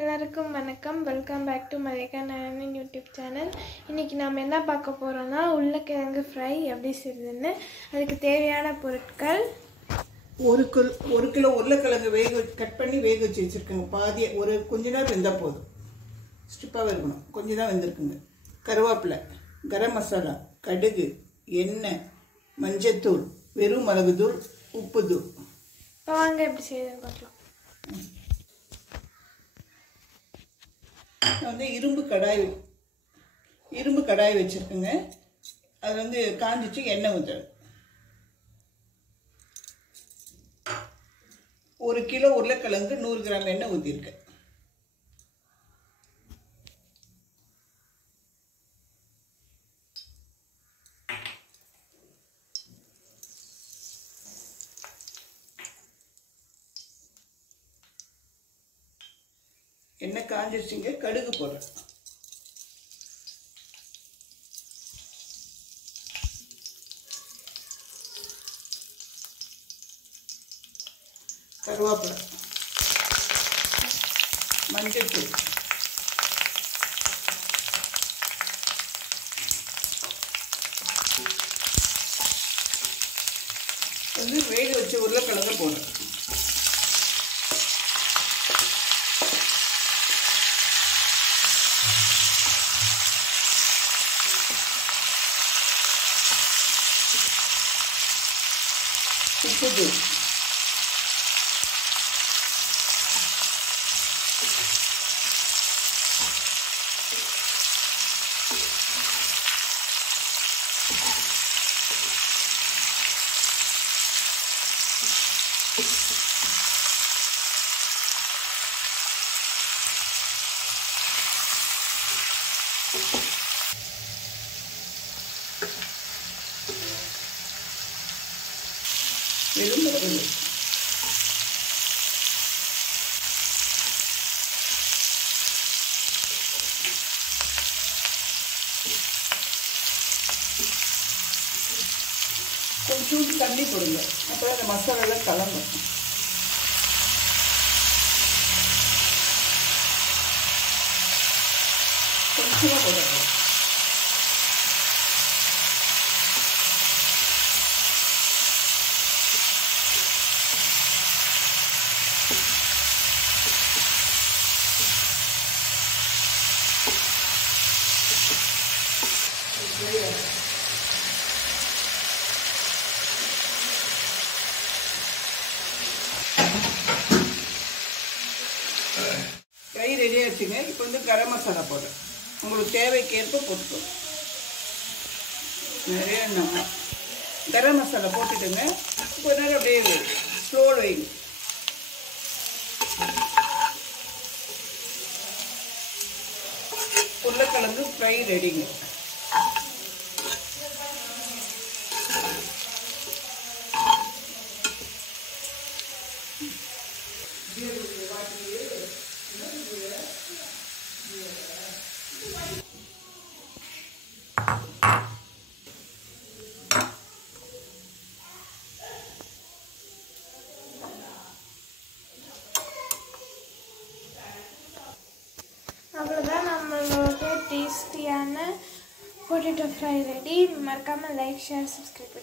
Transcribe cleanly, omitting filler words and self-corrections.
எல்லாருக்கும் வணக்கம். Welcome back to Mallika Narayanan YouTube channel. இன்றைக்கி நாம் என்ன பார்க்க போகிறோன்னா உருளைக்கிழங்கு ஃப்ரை எப்படி செய்யுதுன்னு. அதுக்கு தேவையான பொருட்கள்: ஒரு கிலோ உருளைக்கிழங்கு கட் பண்ணி வேக வச்சு வச்சுருக்கேங்க. பாதியை கொஞ்ச நேரம் வெந்தால் போதும், ஸ்டிப்பாக இருக்கணும். கொஞ்சம் தான் வெந்திருக்குங்க. கருவேப்பிலை, கரம் மசாலா, கடுகு, எண்ணெய், மஞ்சத்தூள், வெறும் மிளகுத்தூள், உப்புத்தூள். இப்போ வாங்க எப்படி செய்யுதுன்னு பார்க்கலாம். நான் இரும்பு கடாய் வச்சுருக்கேங்க. அது காஞ்சிச்சு எண்ணெய் ஊற்றுறேன். 1 கிலோ உருளைக்கிழங்கு 100 கிராம் எண்ணெய் ஊற்றிருக்கேன். எண்ணெய் காஞ்சிருச்சுங்க. கடுகு போடுறேன். கருவேப்பிலை, மஞ்சத்தூள், வேக வச்ச உருளைக்கிழங்கு போடுறேன். உப்புத்தூள், வெறும் மிளகுத்தூள், கொஞ்சம் தண்ணி போடுங்க. அப்புறம் அந்த மசாலாலாம் கலங்கும். கொஞ்சமாக போடுங்க. கை ரெடி ஆச்சுங்க. இப்போ கரம் மசாலா போடுறேன். உங்களுக்கு தேவைக்கேற்ப போட்டுக்கணும். நிறைய நம்ம கரம் மசாலா போட்டுட்டுங்க. கொஞ்ச நேரம் அப்படியே ஸ்லோவில் வைங்க. உருளைக்கிழங்கு ஃப்ரை ரெடிங்க. அவ்வளோதான், நம்மளோட டேஸ்டியான பொட்டேட்டோ ஃப்ரை ரெடி. மறக்காமல் லைக், ஷேர், சப்ஸ்கிரைப்